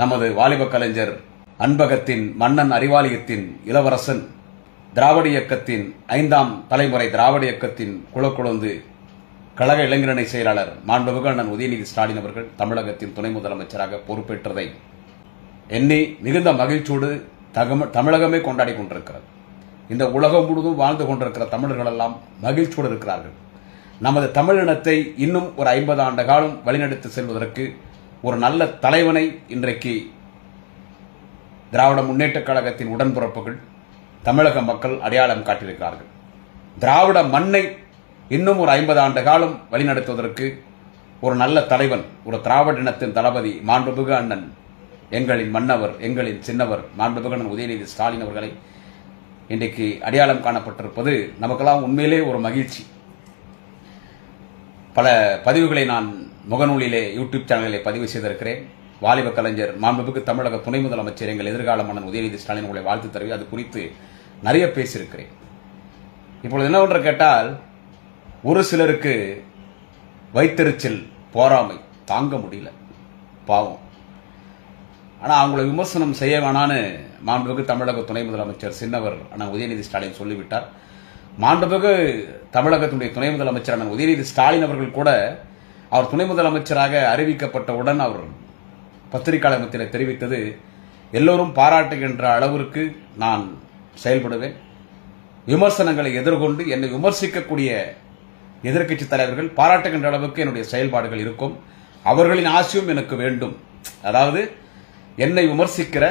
நமது வாலிப கலைஞர் அன்பகத்தின் மன்னன் அறிவாலயத்தின் இளவரசன் திராவிட இயக்கத்தின் 5ஆம் தலைமுறை திராவிட இயக்கத்தின் குலக்குழந்து கழக இளைஞரணி செயலாளர் மாண்புமிகு அண்ணன் உதயநிதி ஸ்டாலின் அவர்கள் தமிழகத்தின் துணை முதலமைச்சராக பொறுப்பேற்றதை எண்ணி மிகுந்த மகிழ்ச்சியோடு தமிழகமே கொண்டாடி கொண்டிருக்கிறது. இந்த உலகம் முழுவதும் வாழ்ந்து கொண்டிருக்கிற தமிழர்கள் எல்லாம் மகிழ்ச்சியோடு இருக்கிறார்கள். நமது தமிழினத்தை இன்னும் ஒரு 50 ஆண்டு காலம் வழிநடத்தி செல்வதற்கு ஒரு நல்ல தலைவனை இன்றைக்கு திராவிட முன்னேற்றக் கழகத்தின் உடன்பிறப்புகள் தமிழக மக்கள் அடையாளம் காட்டியிருக்கிறார்கள். திராவிட மண்ணை இன்னும் ஒரு 50 ஆண்டு காலம் வழிநடத்துவதற்கு ஒரு நல்ல தலைவன், ஒரு திராவிட இனத்தின் தளபதி மாண்புமிகு அண்ணன் எங்களின் மன்னவர், எங்களின் சின்னவர் மாண்புமிகு அண்ணன் உதயநிதி ஸ்டாலின் அவர்களை இன்றைக்கு அடையாளம் காணப்பட்டிருப்பது நமக்கெல்லாம் உண்மையிலே ஒரு மகிழ்ச்சி. பல பதிவுகளை நான் முகநூலிலே யூடியூப் சேனலிலே பதிவு செய்திருக்கிறேன். வாலிப கலைஞர் மாண்புமிகு தமிழக துணை முதலமைச்சர் எங்கள் எதிர்கால மன்னன் உதயநிதி ஸ்டாலின் உங்களை வாழ்த்து தருவி அது குறித்து நிறைய பேசியிருக்கிறேன். இப்பொழுது என்னவென்று கேட்டால், ஒரு சிலருக்கு வைத்தெரிச்சல், போராமை தாங்க முடியல, பாவம். ஆனால் அவங்களை விமர்சனம் செய்ய வேணான்னு மாண்புமிகு தமிழக துணை முதலமைச்சர் சின்னவர் அண்ணன் உதயநிதி ஸ்டாலின் சொல்லிவிட்டார். மாண்புமிகு தமிழகத்தினுடைய துணை முதலமைச்சர் அண்ணன் உதயநிதி ஸ்டாலின் அவர்கள் கூட அவர் துணை முதலமைச்சராக அறிவிக்கப்பட்டவுடன் அவர் பத்திரிகையாளர் மத்தியில் தெரிவித்தது, எல்லோரும் பாராட்டுகின்ற அளவிற்கு நான் செயல்படுவேன். விமர்சனங்களை எதிர்கொண்டு என்னை விமர்சிக்கக்கூடிய எதிர்க்கட்சி தலைவர்கள் பாராட்டுகின்ற அளவுக்கு என்னுடைய செயல்பாடுகள் இருக்கும், அவர்களின் ஆசையும் எனக்கு வேண்டும். அதாவது என்னை விமர்சிக்கிற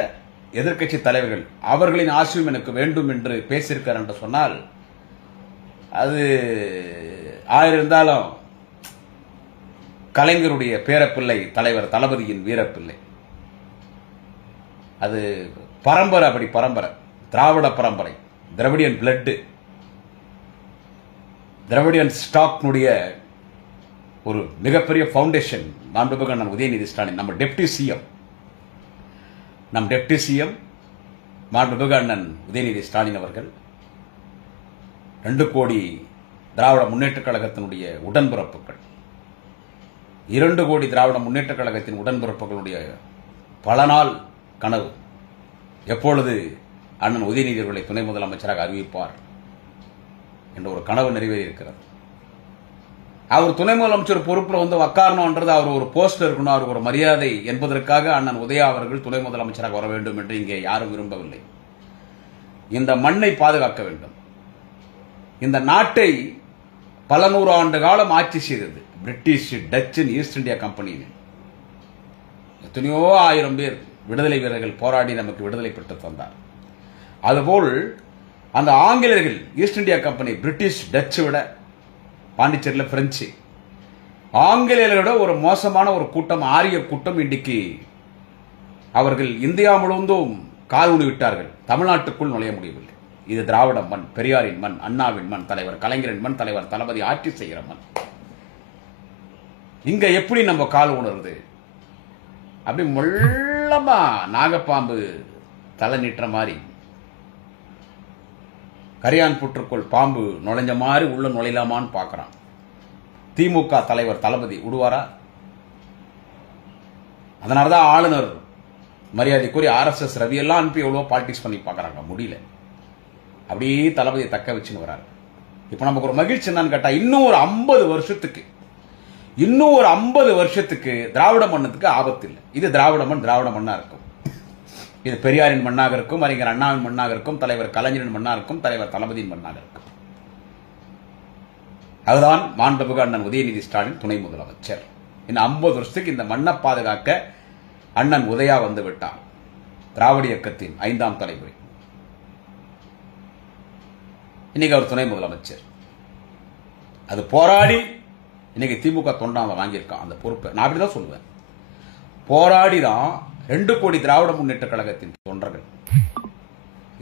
எதிர்க்கட்சி தலைவர்கள் அவர்களின் ஆசையும் எனக்கு வேண்டும் என்று பேசியிருக்கிறார் என்று சொன்னால், அது இருந்தாலும் கலைஞருடைய பேரப்பிள்ளை தலைவர் தளபதியின் வீரப்பிள்ளை. அது பரம்பரை, அப்படி பரம்பரை, திராவிட பரம்பரை, திராவிடியன் பிளட், திராவிடியன் ஸ்டாக்னுடைய ஒரு மிகப்பெரிய ஃபவுண்டேஷன் மாண்புமிகு அண்ணன் உதயநிதி ஸ்டாலின், நம்ம டெப்டி சிஎம், நம் டெப்டி சிஎம் மாண்புமிகு அண்ணன் உதயநிதி ஸ்டாலின் அவர்கள் 2 கோடி திராவிட முன்னேற்றக் கழகத்தினுடைய உடன்பிறப்புகள், 2 கோடி திராவிட முன்னேற்றக் கழகத்தின் உடன்பிறப்புகளுடைய பல நாள் கனவு எப்பொழுது அண்ணன் உதயநிதி அவர்களை துணை முதலமைச்சராக அறிவிப்பார் என்ற ஒரு கனவு நிறைவேறியிருக்கிறது. அவர் துணை முதலமைச்சர் பொறுப்பில் வந்து உட்காரணும்ன்றது, அவர் ஒரு போஸ்டர் இருக்கணும், அவருக்கு ஒரு மரியாதை என்பதற்காக அண்ணன் உதயா அவர்கள் துணை முதலமைச்சராக வர வேண்டும் என்று இங்கே யாரும் விரும்பவில்லை. இந்த மண்ணை பாதுகாக்க வேண்டும். இந்த நாட்டை பல 100 ஆண்டு காலம் ஆட்சி செய்தது British, Dutch, east India company. எத்தனையோ 1000 பேர் விடுதலை வீரர்கள் போராடி நமக்கு விடுதலை பெற்று தந்தார். அதுபோல் அந்த ஆங்கிலேயர்கள், east India company, British, Dutch விட, பாண்டிச்சேரியில் பிரெஞ்சு, ஆங்கிலேயர்களோட ஒரு மோசமான ஒரு கூட்டம், ஆரிய கூட்டம் இன்றைக்கு அவர்கள் இந்தியா முழுவதும் கால் ஊனி விட்டார்கள். தமிழ்நாட்டுக்குள் நுழைய முடியவில்லை. இது திராவிட மண், பெரியாரின் மண், அண்ணாவின் மண், தலைவர் கலைஞரின் மண், தலைவர் தளபதி ஆட்சி செய்கிற மண். இங்க எப்படி நம்ம கால் உணருது? அப்படி முள்ளமா நாகப்பாம்பு தலை நீட்டுற மாதிரி, கரியான் புற்றுக்குள் பாம்பு நுழைஞ்ச மாதிரி உள்ள நுழையலாமான்னு பார்க்கறான். திமுக தலைவர் தளபதி விடுவாரா? அதனாலதான் ஆளுநர் மரியாதைக்குரிய RSS ரவி எல்லாம் அனுப்பி எவ்வளவு பாலிடிக்ஸ் பண்ணி பார்க்கறாங்க, முடியல. அப்படியே தளபதியை தக்க வச்சுன்னு வராரு. இப்ப நமக்கு ஒரு மகிழ்ச்சி என்னன்னு கேட்டா, இன்னும் ஒரு 50 வருஷத்துக்கு திராவிட மண்ணுக்கு ஆபத்து இல்லை. இது திராவிட மண் திராவிட மண்ணா இருக்கும். இது பெரியாரின் மண்ணாக இருக்கும், அறிஞர் அண்ணாவின் மண்ணாக இருக்கும், தலைவர் கலைஞரின் மண்ணாக இருக்கும், தலைவர் தளபதியின் மண்ணாக இருக்கும். அதுதான் மாண்புமிகு அண்ணன் உதயநிதி ஸ்டாலின் துணை முதலமைச்சர். இன்னும் 50 வருஷத்துக்கு இந்த மண்ணை பாதுகாக்க அண்ணன் உதயா வந்து விட்டார். திராவிட இயக்கத்தின் 5ஆம் தலைமுறை. இன்னைக்கு அவர் துணை முதலமைச்சர். அது போராடி இன்னைக்கு திமுக தொண்டாங்க வாங்கியிருக்கான் அந்த பொறுப்பை. நான் அப்படிதான் சொல்லுவேன். போராடி தான் 2 கோடி திராவிட முன்னேற்ற கழகத்தின் தொண்டர்கள்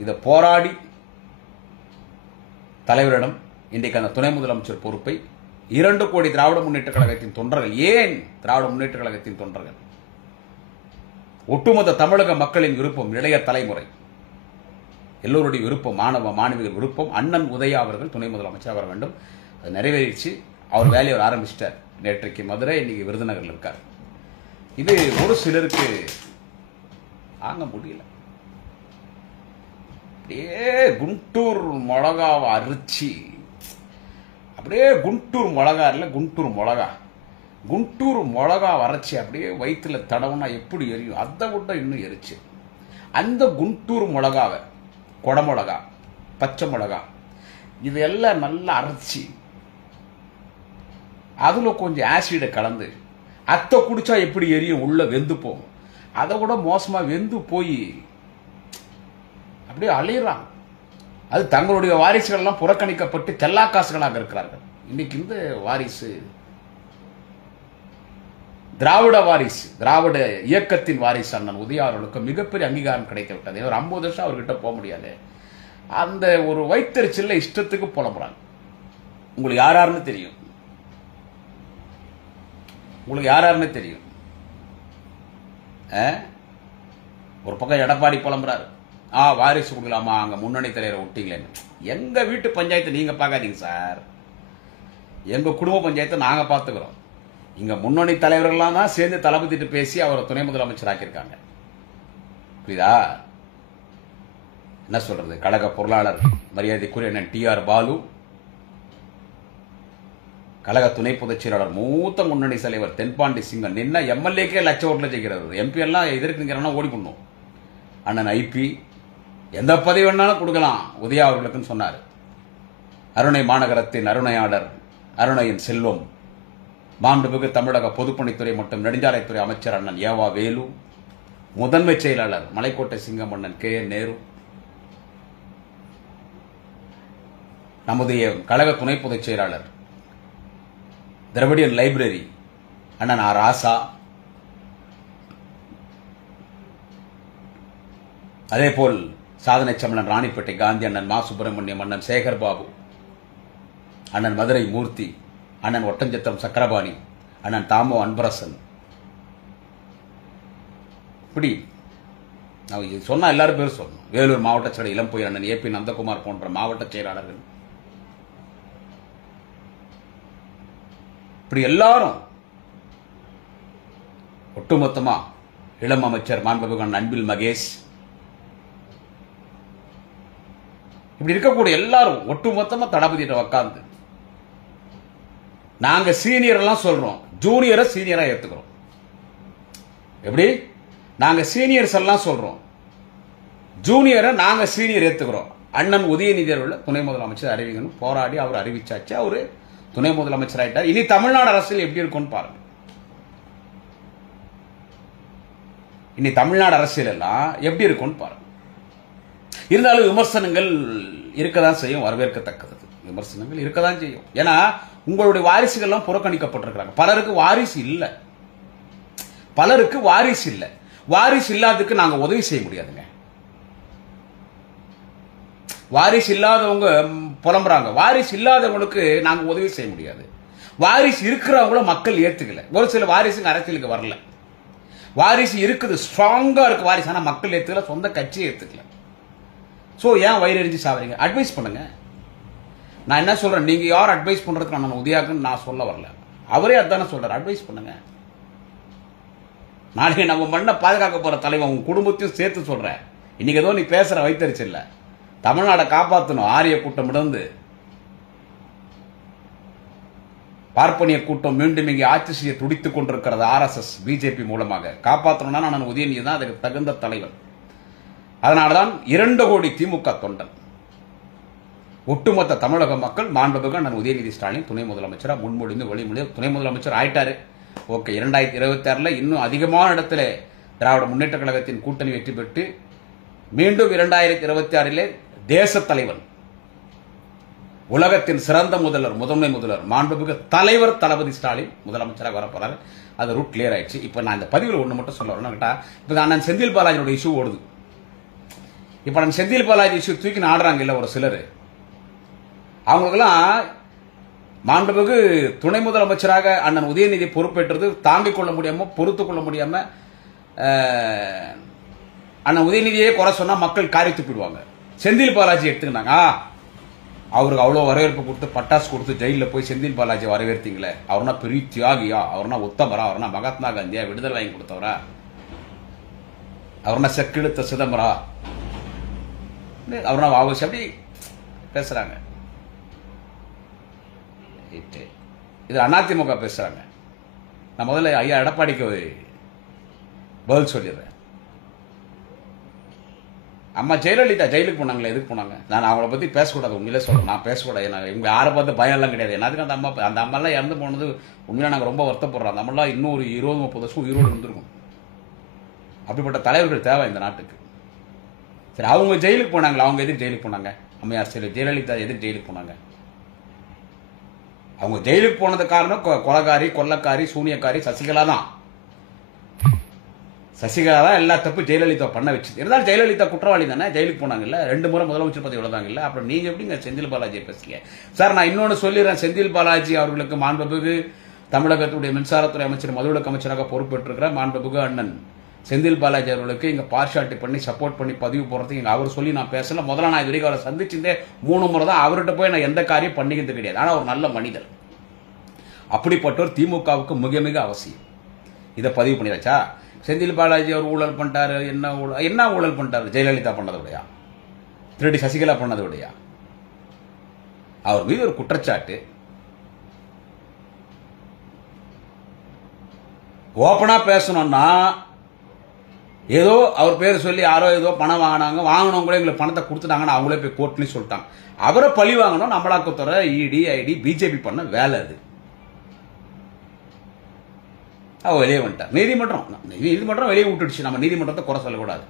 இதை போராடி தலைவரிடம் இன்றைக்கு அந்த துணை முதலமைச்சர் பொறுப்பை 2 கோடி திராவிட முன்னேற்ற கழகத்தின் தொண்டர்கள், ஏன் திராவிட முன்னேற்ற கழகத்தின் தொண்டர்கள், ஒட்டுமொத்த தமிழக மக்களின் விருப்பம், இளைய தலைமுறை எல்லோருடைய விருப்பம், மாணவ மாணவிகள் விருப்பம், அண்ணன் உதயா அவர்கள் துணை முதலமைச்சர் வர வேண்டும். அது நிறைவேறிச்சு. அவர் வேலையை ஆரம்பிச்சிட்டார். நேற்றைக்கு மதுரை, இன்னைக்கு விருதுநகர்ல இருக்கார். இது ஒரு சிலருக்கு தாங்க முடியல. அப்படியே குண்டூர் மிளகாவை அரிச்சு, அப்படியே குண்டூர் மிளகா இல்லை, குண்டூர் மிளகா அரைச்சி அப்படியே வயிற்றுல தடவுனா எப்படி எரியும், அதை விட இன்னும் எரிச்சு. அந்த குண்டூர் மிளகாவை, கொடமிளகா, பச்சை மிளகா, இதெல்லாம் நல்லா அரைச்சி அதில் கொஞ்சம் ஆசிடை கலந்து அத்தை குடிச்சா எப்படி எரியும், உள்ள வெந்து போகும். அதை விட மோசமாக வெந்து போய் அப்படியே அலையிறாங்க. அது தங்களுடைய வாரிசுகள்லாம் புறக்கணிக்கப்பட்டு செல்லாக்காசுகளாக இருக்கிறார்கள். இன்னைக்கு இந்த வாரிசு திராவிட வாரிசு, திராவிட இயக்கத்தின் வாரிசு அண்ணன் உதயா அவர்களுக்கு மிகப்பெரிய அங்கீகாரம் கிடைத்து விட்டது. ஒரு 50 வருஷம் அவர்கிட்ட போக முடியாது. அந்த ஒரு வைத்தறிச்சல்ல இஷ்டத்துக்கு புலம்புறாங்க. உங்களுக்கு யாராருன்னு தெரியும், ஒரு பக்கம் எடப்பாடி புலம்புறாரு, வாரிசு கொடுக்கலாமா, அங்க முன்னணி தலைவரை விட்டீங்களேன்னு. எங்க வீட்டு பஞ்சாயத்தை நீங்க பார்க்காதீங்க சார், எங்க குடும்ப பஞ்சாயத்தை நாங்க பார்த்துக்கிறோம். இங்க முன்னணி தலைவர்கள்லாம் தான் சேர்ந்து தளபதிட்டு பேசி அவரை துணை முதலமைச்சர் ஆக்கியிருக்காங்க. புரியுதா? என்ன சொல்றது, கழக பொருளாளர் மரியாதைக்குரிய அண்ணன் TR பாலு, கழக துணை பொதுச் செயலாளர் மூத்த முன்னணி தலைவர் தென்பாண்டி சிங்கம், நின்ன MLAக்கே லட்ச ஓட்டுல ஜெயிக்கிறார். MP எல்லாம் எதிர்க்குங்கிறனா ஓடி பண்ணும். அண்ணன் IP எந்த பதவி வேணாலும் கொடுக்கலாம் உதயா அவர்களுக்குன்னு சொன்னார். அருணை மாநகரத்தின் அருணையாளர், அருணையின் செல்வம், மாண்புமிகு தமிழக பொதுப்பணித்துறை மற்றும் நெடுஞ்சாலைத்துறை அமைச்சர் அண்ணன் ஏவா வேலு, முதன்மை செயலாளர் மலைக்கோட்டை சிங்கம் அண்ணன் KN நேரு, நம்முடைய கழக துணை பொதுச் செயலாளர் திராவிடியன் லைப்ரரி அண்ணன் R. ராசா, அதேபோல் சாதனை சமணன் ராணிப்பேட்டை காந்தி அண்ணன் மா சுப்பிரமணியம், அண்ணன் சேகர் பாபு, அண்ணன் மதுரை மூர்த்தி, அண்ணன் ஒட்டஞ்சத்திரம் சக்கரபாணி, அண்ணன் தாமோ அன்பரசன். இப்படி சொன்னா எல்லாரும் பேர் சொல்லணும். வேலூர் மாவட்ட செயலர் இளம்பொய் அண்ணன் AP நந்தகுமார் போன்ற மாவட்ட செயலாளர்கள், இப்படி எல்லாரும் ஒட்டுமொத்தமா இளம் அமைச்சர் மாண்புமிகு அன்பில் மகேஷ், இப்படி இருக்கக்கூடிய எல்லாரும் ஒட்டுமொத்தமா தளபதியிட்ட உட்கார்ந்து நாங்க சீனியர் எல்லாம் சொல்றோம், ஜூனியரை சீனியரா ஏத்துக்கிறோம். எப்படி நாங்க சீனியர்ஸ் எல்லாம் சொல்றோம், ஜூனியரை நாங்க சீனியர் ஏத்துக்கிறோம். அண்ணன் உதயநிதி அவர்கள் துணை முதலமைச்சர் அறிவிங்கன்னு போராடி அவர் அறிவிச்சாச்சு. அவரு துணை முதலமைச்சர் ஆயிட்டார். இனி தமிழ்நாடு அரசியல் எப்படி இருக்கும்னு பாருங்க. இனி தமிழ்நாடு அரசியல் எல்லாம் எப்படி இருக்கும்னு பாருங்க. இருந்தாலும் விமர்சனங்கள் இருக்கதான் செய்யும், வரவேற்கத்தக்கது. விமர்சனங்கள் இருக்கதான் செய்யும். ஏன்னா உங்களுடைய வாரிசுகள் எல்லாம் புறக்கணிக்கப்பட்டிருக்கிறாங்க. பலருக்கு வாரிசு இல்ல, வாரிசு இல்லாததுக்கு நாங்க உதவி செய்ய முடியாதுங்க. வாரிசு இல்லாதவங்க புலம்புறாங்க, வாரிசு இல்லாதவங்களுக்கு நாங்க உதவி செய்ய முடியாது. வாரிசு இருக்கிறவங்களும் மக்கள் ஏத்துக்கல. ஒரு சில வாரிசுங்க அரசியலுக்கு வரல. வாரிசு இருக்குது, ஸ்ட்ராங்கா இருக்கு வாரிசு, ஆனா மக்கள் ஏத்துக்கல, சொந்த கட்சியை ஏத்துக்கல. சோ ஏன் வயிறு எரிஞ்சு சாவறீங்க? அட்வைஸ் பண்ணுங்க. நான் என்ன சொல்றேன், நீங்க யார் அட்வைஸ் பண்றதுக்கு நான் உதயாக்குன்னு நான் சொல்ல வரல, அவரே அதான சொல்றாரு. அட்வைஸ் பண்ணுங்க. நாளைக்கு நம்ம மண்ணை பாதுகாக்க போற தலைவன் உங்க குடும்பத்தையும் சேர்த்து சொல்றேன். இன்னைக்கு ஏதோ நீ பேசுற வைத்தறிச்சு இல்ல, தமிழ்நாடை காப்பாற்றணும். ஆரிய கூட்டம் இடந்து பார்ப்பனிய கூட்டம் மீண்டும் இங்கே ஆட்சி செய்ய துடித்துக் கொண்டிருக்கிறது. RSS BJP மூலமாக காப்பாற்றணும்னா நான் உதயநிதி தான் அதுக்கு தகுந்த தலைவர். அதனால்தான் 2 கோடி திமுக தொண்டன், ஒட்டுமொத்த தமிழக மக்கள் மாண்புமிகு நான் உதயநிதி ஸ்டாலின் துணை முதலமைச்சரா முன்மொழிந்து வழிமொழி துணை முதலமைச்சர் ஆயிட்டாரு. ஓகே, 2026 இன்னும் அதிகமான இடத்துல திராவிட முன்னேற்ற கழகத்தின் கூட்டணி வெற்றி பெற்று மீண்டும் 2026 தேச தலைவன், உலகத்தின் சிறந்த முதல்வர், முதன்மை முதல்வர் மாண்புமிகு தலைவர் தளபதி ஸ்டாலின் முதலமைச்சராக வரப்போறாரு. அது ரூட் கிளியர் ஆயிடுச்சு. இப்ப நான் இந்த பதிவில் ஒண்ணு மட்டும் சொல்ல வரேன். இப்ப அண்ணன் செந்தில் பாலாஜியோட இஷ்யூ ஓடுது. இப்ப நான் செந்தில் பாலாஜி இஷ்யூ தூக்கி ஆடுறாங்க இல்ல ஒரு சிலர், அவங்களுக்கெல்லாம் மாண்புமிகு துணை முதலமைச்சராக அண்ணன் உதயநிதி பொறுப்பேற்றது தாங்கிக் கொள்ள முடியாம, பொறுத்துக் கொள்ள முடியாம அண்ணன் உதயநிதியே குறை சொன்னா மக்கள் காரி துப்பிடுவாங்க. செந்தில் பாலாஜி எடுத்துக்கிட்டாங்க, அவருக்கு அவ்வளவு வரவேற்பு கொடுத்து பட்டாசு கொடுத்து ஜெயில போய் செந்தில் பாலாஜி வரவேற்றீங்களே, அவர்னா பெரிய தியாகியா, அவர்னா உத்தமரா, அவர்னா மகாத்மா காந்தியா, விடுதலை வாங்கி கொடுத்தவரா, அவர்னா செக்கெடுத்த சிதம்பரா, அவர்னா வாபஸ் அப்படி பேசுறாங்க. இது அதிமுக பேசுறாங்க. நான் முதல்ல ஐயா எடப்பாடிக்கு பதில் சொல்லிடுறேன். அம்மா ஜெயலலிதா ஜெயிலுக்கு போனாங்களே, எதுக்கு போனாங்க? நான் அவங்கள பத்தி பேசக்கூடாது, உண்மையிலே சொல்றேன். நான் பேசக்கூடாது. இவங்க யாரை பார்த்து பயம் எல்லாம் கிடையாது. என்னதுக்கு அந்த அம்மாலாம் இறந்து போனது உண்மையில நாங்கள் ரொம்ப வருத்தப்படுறோம். அந்த அம்மாலாம் இன்னும் ஒரு 20-30 வருஷம் உயிரோடு இருந்திருக்கும். அப்படிப்பட்ட தலைவர்கள் தேவை இந்த நாட்டுக்கு. சரி, அவங்க ஜெயிலுக்கு போனாங்களா? அவங்க எதுக்கு ஜெயிலுக்கு போனாங்க? அம்மையார் ஜெயலலிதா எதுக்கு ஜெயிலுக்கு போனாங்க? அவங்க ஜெயிலுக்கு போனது காரணம் கொலைகாரி, கொள்ளக்காரி, சூனியக்காரி சசிகலா தான். சசிகலா தான் எல்லா தப்பு ஜெயலலிதா பண்ண வச்சு. இருந்தாலும் ஜெயலலிதா குற்றவாளி தானே, ஜெயிலுக்கு போனாங்கல்ல, 2 முறை முதலமைச்சர் பதவி விழுந்தாங்கல்ல. அப்புறம் நீங்க எப்படிங்க செந்தில் பாலாஜியை பேசுறீங்க? சார், நான் இன்னொன்னு சொல்லிடுறேன். செந்தில் பாலாஜி அவர்களுக்கு மாண்புமிகு தமிழகத்துடைய மின்சாரத்துறை அமைச்சர், மதுவிலக்கு அமைச்சராக பொறுப்பேற்றிருக்கிற மாண்புமிகு அண்ணன் செந்தில் பாலாஜி அவர்களுக்கு இங்க பார்ஷாலிட்டி பண்ணி சப்போர்ட் பண்ணி பதிவு போறதுக்கு இங்க அவர் சொல்லி நான் பேசல. முதல்ல நான் இது வரைக்கும் அவரை சந்திச்சிருந்தே 3 முறை தான். அவர்கிட்ட போய் நான் எந்த காரியம் பண்ணிக்கிறது கிடையாது. ஆனா ஒரு நல்ல மனிதர். அப்படிப்பட்டவர் திமுகவுக்கு மிக மிக அவசியம். இதை பதிவு பண்ணியாச்சா? செந்தில் பாலாஜி அவர் ஊழல் பண்ணிட்டாரு. என்ன ஊழல் பண்ணிட்டாரு? ஜெயலலிதா பண்ணதை விடையா? திருடி சசிகலா பண்ணதை விடையா? அவர் மீது ஒரு குற்றச்சாட்டு. ஓப்பனா பேசணும்னா, ஏதோ அவர் பேர் சொல்லி யாரோ ஏதோ பணம் வாங்கினவங்களே எங்களுக்கு பணத்தை கொடுத்துட்டாங்கன்னு அவங்களே போய் கோர்ட்லயும் சொல்லிட்டாங்க. அவரை பழி வாங்கணும் அமலாக்கத்துறை, இடி, ஐடி, பிஜேபி பண்ண வேலை அது. அவர் வெளியே வந்துட்டார். நீதிமன்றம் வெளியே விட்டுடுச்சு. நம்ம நீதிமன்றத்தை குறை சொல்லக்கூடாது.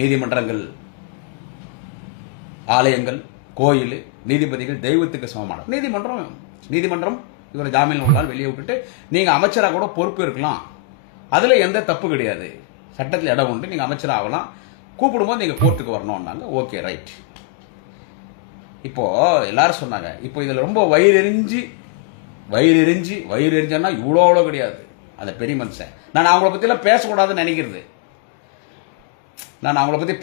நீதிமன்றங்கள், ஆலயங்கள், கோயில், நீதிபதிகள் தெய்வத்துக்கு சமமான நீதிமன்றம் இவரை ஜாமீன் உள்ளால் வெளியே விட்டுட்டு நீங்க அமைச்சராக கூட பொறுப்பு இருக்கலாம். அதுல எந்த தப்பு கிடையாது. சட்டத்தில் இடம் உண்டு. நீங்க அமைச்சர் ஆகலாம். கூப்பிடும்போது நீங்க கோர்ட்டுக்கு வரணும்னாங்க. Okay, right. இப்போ எல்லாரும் சொன்னாங்க, இப்போ இதுல ரொம்ப வயிறு எரிஞ்சுன்னா இவ்வளோ கிடையாது அந்த பெரிய மனுஷன். நான் அவங்கள பத்தி எல்லாம் பேசக்கூடாதுன்னு நினைக்கிறது.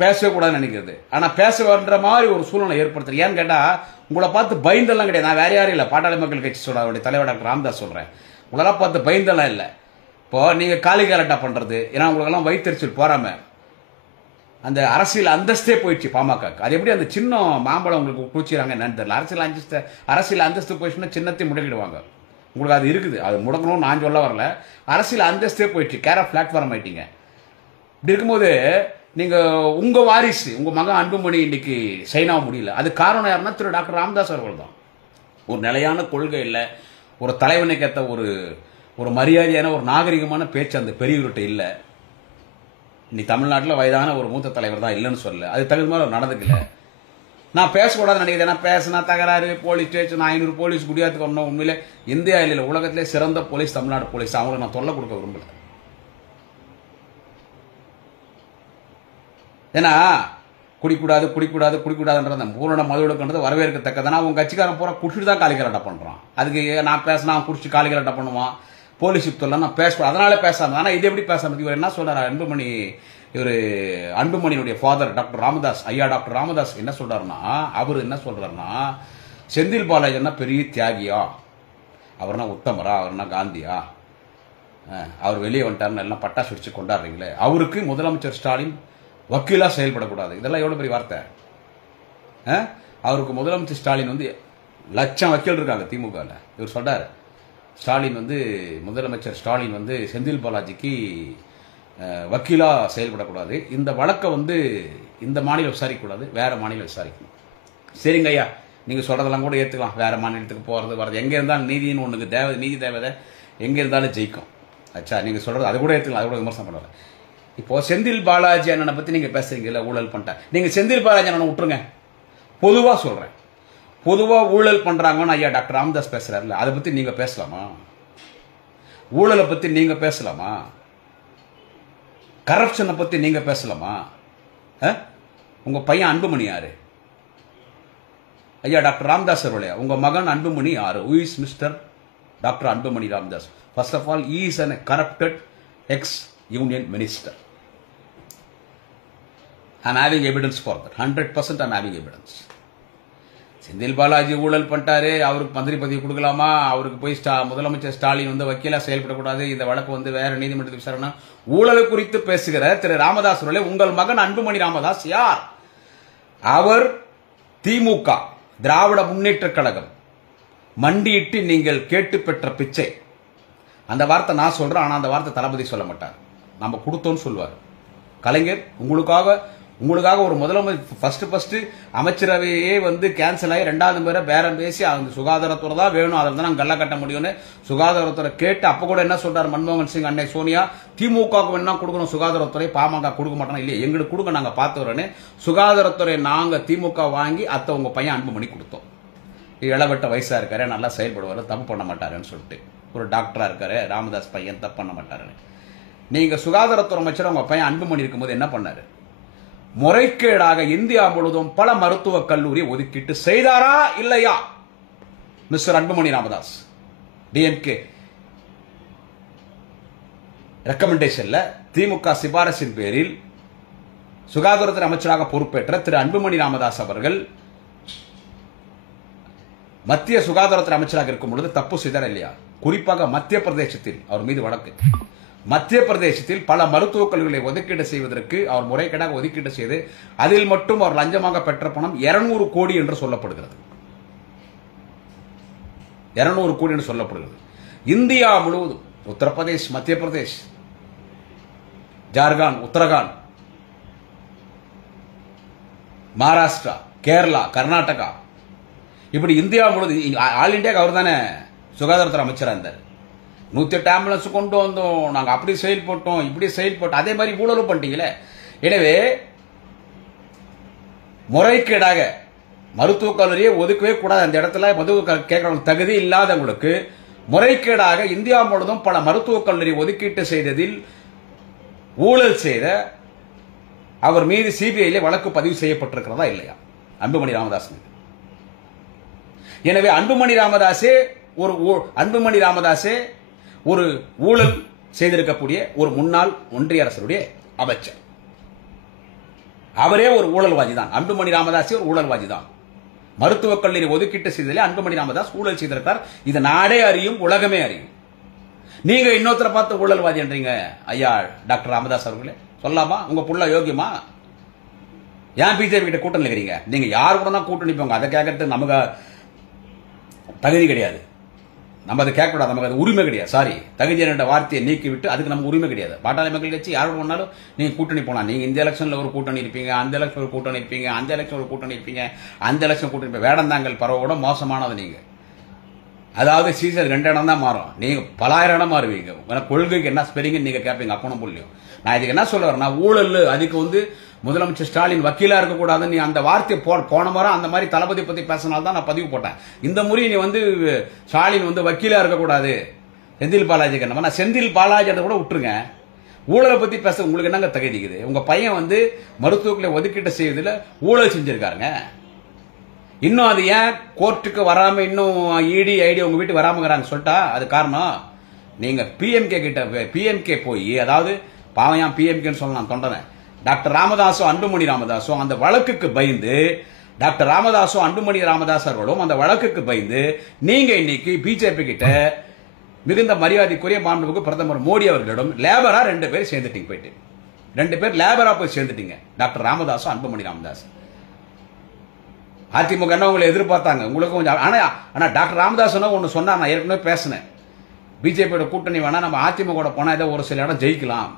பேசவே கூடாதுன்னு நினைக்கிறது. ஆனா பேச வேண்ட மாதிரி ஒரு சூழ்நிலை ஏற்படுத்துறேன். ஏன்னு கேட்டா, உங்களை பார்த்து பயந்தெல்லாம் கிடையாது. நான் வேற யாரும் இல்லை, பாட்டாளி மக்கள் கட்சி சொல்ற அவருடைய தலைவர் டாக்டர் ராமதாஸ் சொல்றேன். உங்களெல்லாம் பார்த்து பயந்தெல்லாம் இல்லை. இப்போ நீங்க காலி கேரட்டா பண்றது, ஏன்னா உங்களுக்கெல்லாம் வயிற்றுச்சல் போறாம அந்த அரசியல் அந்தஸ்தே போயிடுச்சு பாமக. அது எப்படி அந்த சின்ன மாம்பழம் உங்களுக்கு குடிச்சிடறாங்க என்னன்னு தெரியல. அரசியல் அந்தஸ்து போயிடுச்சுன்னா சின்னத்தை முடக்கிடுவாங்க. உங்களுக்கு அது இருக்குது. அது முடக்கணும்னு நான் சொல்ல வரல. அரசியல் அந்தஸ்தே போயிடுச்சு. கேர் ஆஃப் பிளாட்ஃபார்ம் ஆயிட்டீங்க. இப்படி இருக்கும்போது நீங்க உங்க வாரிசு, உங்க மகன் அன்புமணி இன்னைக்கு சைன் ஆக முடியல. அது காரணம் யாருன்னா திரு டாக்டர் ராமதாஸ் அவர்கள் தான். ஒரு நிலையான கொள்கை இல்லை, ஒரு தலைவனுக்கு ஏற்ற ஒரு மரியாதையான ஒரு நாகரிகமான பேச்சு அந்த பெரியவர்கிட்ட இல்லை. இன்னைக்கு தமிழ்நாட்டில் வயதான ஒரு மூத்த தலைவர் தான் இல்லைன்னு சொல்லல. அது தகுந்த மாதிரி நடந்துக்கல. நான் பேசக்கூடாதுன்னு நினைக்கிறேன். ஏன்னா பேசினா தகராறு, போலீஸ் ஸ்டேஷன், 500 போலீஸ் குடியாத்துக்கு வரணும். உண்மையிலே இந்தியா இல்லை, உலகத்திலே சிறந்த போலீஸ் தமிழ்நாடு போலீஸ். அவங்களுக்கு நான் தொல்லை கொடுக்க விரும்பல. ஏன்னா குடிக்கூடாதுன்ற அந்த பூரண மதுவிலக்குன்றது வரவேற்கத்தக்கதானா. உங்க கட்சிக்காரன் பூரா குடிச்சிட்டு தான் காலிகலாட்டா பண்றான். அதுக்கு நான் பேசினா குடிச்சு காலிகலாட்டா பண்ணுவான். போலீஸ் தொல்லை நான் பேசக்கூடாது, அதனால பேசாம. ஆனா இது எப்படி பேசாம? இவர் என்ன சொல்றாரு? அன்புமணியுடைய ஃபாதர் டாக்டர் ராமதாஸ், ஐயா டாக்டர் ராமதாஸ் என்ன சொல்றாருன்னா, செந்தில் பாலாஜி என்ன பெரிய தியாகியா, அவர்னா உத்தமரா, அவர்னா காந்தியா, அவர் வெளியே வந்துட்டாருன்னு எல்லாம் பட்டாசு வெடிச்சு கொண்டாடுறீங்களே, அவருக்கு முதலமைச்சர் ஸ்டாலின் வக்கீலா செயல்படக்கூடாது. இதெல்லாம் எவ்வளவு பெரிய வார்த்தை. அவருக்கு முதலமைச்சர் ஸ்டாலின் லட்சம் வக்கீல் இருக்காங்க திமுகவில். இவர் சொல்றாரு, முதலமைச்சர் ஸ்டாலின் செந்தில் பாலாஜிக்கு வக்கீலா செயல்படக்கூடாது. இந்த வழக்கை இந்த மாநிலம் விசாரிக்கக்கூடாது, வேற மாநிலம் விசாரிக்கணும். சரிங்க ஐயா, நீங்க சொல்றதெல்லாம் கூட ஏத்துக்கலாம். வேற மாநிலத்துக்கு போறது வர்றது, எங்க இருந்தாலும் நீதினு ஒண்ணுக்கு நீதி தேவதை எங்க இருந்தாலும் ஜெயிக்கும். அச்சா, நீங்க சொல்றது அது கூட ஏத்துக்கலாம், அது கூட விமர்சனம் பண்ணுவாங்க. இப்போ செந்தில் பாலாஜி அண்ணனை பத்தி நீங்க பேசுறீங்கல்ல, ஊழல் பண்ணிட்டேன். நீங்க செந்தில் பாலாஜி அண்ணனை விட்டுருங்க. பொதுவா சொல்றேன், பொதுவா ஊழல் பண்றாங்கன்னு ஐயா டாக்டர் ராமதாஸ் பேசுறாருல, அதை பத்தி நீங்க பேசலாமா? ஊழலை பத்தி நீங்க பேசலாமா? கரப்ஷனை பத்தி நீங்க பேசலாமா? உங்க பையன் அன்புமணி யாரு? ஐயா டாக்டர் ராமதாஸ் அவர்களே, உங்க மகன் அன்புமணி யாரு? Who is Mr. Doctor Anbumani Ramadoss? First of all, he is a corrupted ex-union minister. I am having evidence for that. 100% I am having evidence. Senthil Balaji ஊழல் பண்ணிட்டாரு, அவருக்கு மந்திரி பதவி கொடுக்கலாமா, அவருக்கு போய் முதலமைச்சர் ஸ்டாலின் வந்து வக்கீலா செயல்படக்கூடாது, இந்த வழக்கு வந்து வேற நீதிமன்றத்தில் விசாரணை. ஊழல் குறித்து பேசுகிற திரு ராமதாஸ் அவர்களே, உங்கள் மகன் அன்புமணி ராமதாஸ் யார்? அவர் திமுக திராவிட முன்னேற்ற கழகம் மண்டியிட்டு நீங்கள் கேட்டு பெற்ற பிச்சை. அந்த வார்த்தை நான் சொல்றேன், ஆனா அந்த வார்த்தை தளபதி சொல்ல மாட்டார். நம்ம கொடுத்தோம்னு சொல்லுவார். கலைஞர் உங்களுக்காக ஒரு முதலமைச்சர் ஃபர்ஸ்ட் அமைச்சரவையே வந்து கேன்சல் ஆகி 2வது முறை பேரம் பேசி அந்த சுகாதாரத்துறை தான் வேணும், அதில் தான் நாங்கள் கல்ல கட்ட முடியும்னு சுகாதாரத்துறை கேட்டு அப்ப கூட என்ன சொல்றாரு மன்மோகன் சிங், அன்னை சோனியா, திமுக வேணா கொடுக்கணும் சுகாதாரத்துறை, பாமக கொடுக்க மாட்டோம், இல்லையா எங்களுக்கு கொடுக்க நாங்க பார்த்தவரனே சுகாதாரத்துறை நாங்க திமுக வாங்கி அத்தை உங்க பையன் அன்புமணி கொடுத்தோம். இளவட்ட வயசா இருக்காரு, நல்லா செயல்படுவாரு, தப்பு பண்ண மாட்டாருன்னு சொல்லிட்டு ஒரு டாக்டரா இருக்காரு ராமதாஸ் பையன், தப்பு பண்ண மாட்டாருன்னு. நீங்க சுகாதாரத்துறை அமைச்சர் உங்க பையன் அன்புமணி இருக்கும்போது என்ன பண்ணாரு? முறைகேடாக இந்தியா முழுவதும் பல மருத்துவக் கல்லூரி ஒதுக்கீட்டு செய்தாரா இல்லையா? மிஸ்டர் அன்புமணி ராமதாஸ் டிஎம்கே ரெக்கமெண்டேஷன்ல திமுக சிபாரசின் பேரில் சுகாதாரத்துறை அமைச்சராக பொறுப்பேற்ற திரு அன்புமணி ராமதாஸ் அவர்கள் மத்திய சுகாதாரத்துறை அமைச்சராக இருக்கும் பொழுது தப்பு செய்தார் இல்லையா? குறிப்பாக மத்திய பிரதேசத்தில் அவர் மீது வழக்கு. மத்திய பிரதேசத்தில் பல மருத்துவக் கல்லூரிகளை ஒதுக்கீடு செய்வதற்கு அவர் முறைகேடாக ஒதுக்கீடு செய்து அதில் மட்டும் அவர் லஞ்சமாக பெற்ற பணம் 200 கோடி என்று சொல்லப்படுகிறது. 200 கோடி என்று சொல்லப்படுகிறது. இந்தியா முழுவதும் உத்தரப்பிரதேஷ், மத்திய பிரதேஷ், ஜார்க்கண்ட், உத்தரகாண்ட், மகாராஷ்டிரா, கேரளா, கர்நாடகா, இப்படி இந்தியா முழுவதும் ஆல் இண்டியாவுக்கு அவர் தானே சுகாதாரத்துறை அமைச்சராக இருந்தார். 108 ஆம்புலன்ஸ் கொண்டு வந்தோம், நாங்க அப்படி செயல்பட்டோம், இப்படி செயல்பட்டோம், அதே மாதிரி ஊழலும் பண்ணிட்டீங்களே. எனவே முறைகேடாக மருத்துவக் கல்லூரியை ஒதுக்கவே கூடாது. அந்த இடத்துல மருத்துவ கேட்கறவங்க தகுதி இல்லாதவங்களுக்கு முறைகேடாக இந்தியா முழுவதும் பல மருத்துவக் கல்லூரி ஒதுக்கீட்டு செய்ததில் ஊழல் செய்த அவர் மீது சிபிஐ வழக்கு பதிவு செய்யப்பட்டிருக்கிறதா இல்லையா அன்புமணி ராமதாஸ் மீது? எனவே அன்புமணி ராமதாஸே ஒரு ஊழல் செய்திருக்கக்கூடிய ஒரு முன்னாள் ஒன்றிய அரசுடைய அமைச்சர். அவரே ஒரு ஊழல்வாதி தான். அன்புமணி ராமதாஸே ஒரு ஊழல்வாதி தான். மருத்துவக் கல்லூரி ஒதுக்கீட்டு செய்ததிலே அன்புமணி ராமதாஸ் ஊழல் செய்திருக்கார். இது நாடே அறியும், உலகமே அறியும். நீங்க இன்னொருத்தரை பார்த்து ஊழல்வாதி என்றீங்க ஐயா டாக்டர் ராமதாஸ் அவர்களே, சொல்லாமா? உங்க புள்ள யோகியமா? ஏன் பிஜேபி கிட்ட கூட்டணி இருக்கிறீங்க? நீங்க யார் கூட தான் கூட்டணி போங்க, அதை கேட்கறதுக்கு நமக்கு தகுதி கிடையாது. நம்ம அதை கேட்கக்கூடாது, நமக்கு அது உரிமை கிடையாது. சாரி, தகுதி என்ற வார்த்தையை நீக்கி விட்டு அதுக்கு நம்ம உரிமை கிடையாது. பாட்டாளி மக்கள் கட்சி யாரோட ஒன்னாலும் நீங்க கூட்டணி போனா, நீங்க இந்த எலெக்ஷன்ல ஒரு கூட்டணி இருப்பீங்க, அந்த எலெக்ஷன் ஒரு கூட்டணி இருப்பீங்க, அந்த எலெக்ஷன் ஒரு கூட்டணி இருப்பீங்க, அந்த எலெக்ஷன் கூட்டணி வேடந்தாங்கல் பரவோட மோசமானது நீங்க. அதாவது சீசன் 2 இடம் தான் மாறும், நீங்க பலாயிரம் இடம் மாறுவீங்க. கொள்கைக்கு என்ன ஸ்பெல்லிங் நீங்க கேட்பீங்க அப்பனும் புள்ளியும். நான் இதுக்கு என்ன சொல்ல வரேன்னா, ஊழல் அதுக்கு வந்து முதலமைச்சர் ஸ்டாலின் வக்கீலா இருக்கக்கூடாது. நீ அந்த வார்த்தையை போன முறை அந்த மாதிரி தளபதி பத்தி பேசினால்தான் நான் பதிவு போட்டேன். இந்த முறை நீ வந்து ஸ்டாலின் வந்து வக்கீலா இருக்கக்கூடாது செந்தில் பாலாஜிக்கு என்ன, செந்தில் பாலாஜி கூட விட்டுருங்க. ஊழலை பத்தி பேச உங்களுக்கு என்னங்க தகுதிக்குது? உங்க பையன் வந்து மருத்துவர்களை ஒதுக்கீட்டு செய்வதில் ஊழல் செஞ்சிருக்காருங்க. இன்னும் அது ஏன் கோர்ட்டுக்கு வராம இன்னும் இடி ஐடி உங்க வீட்டுக்கு வராமங்கிறாங்க சொல்லிட்டா அது காரணம் நீங்க பிஎம்கே போய், அதாவது பாவையான் பிஎம்கேன்னு சொல்லலாம் தொண்டனை, டாக்டர் ராமதாஸும் அன்புமணி ராமதாஸும் அந்த வழக்குக்கு பயந்து, டாக்டர் ராமதாஸும் அன்புமணி ராமதாஸ் அவர்களும் அந்த வழக்குக்கு பயந்து நீங்க இன்னைக்கு பிஜேபி கிட்ட மிகுந்த மரியாதைக்குரிய மாண்புமிகு பிரதமர் மோடி அவர்களிடம் லேபரா 2 பேர் சேர்ந்துட்டீங்க. போயிட்டு 2 பேர் லேபரா போய் சேர்ந்துட்டீங்க, டாக்டர் ராமதாஸும் அன்புமணி ராமதாஸ். அதிமுக என்ன உங்களை எதிர்பார்த்தாங்க, உங்களுக்கு கொஞ்சம். ஆனா டாக்டர் ராமதாஸ் ஒன்னு சொன்னா, நான் ஏற்கனவே பேசினேன், பிஜேபியோட கூட்டணி வேணா, நம்ம அதிமுக போனா ஏதோ ஒரு சில இடம் ஜெயிக்கலாம்,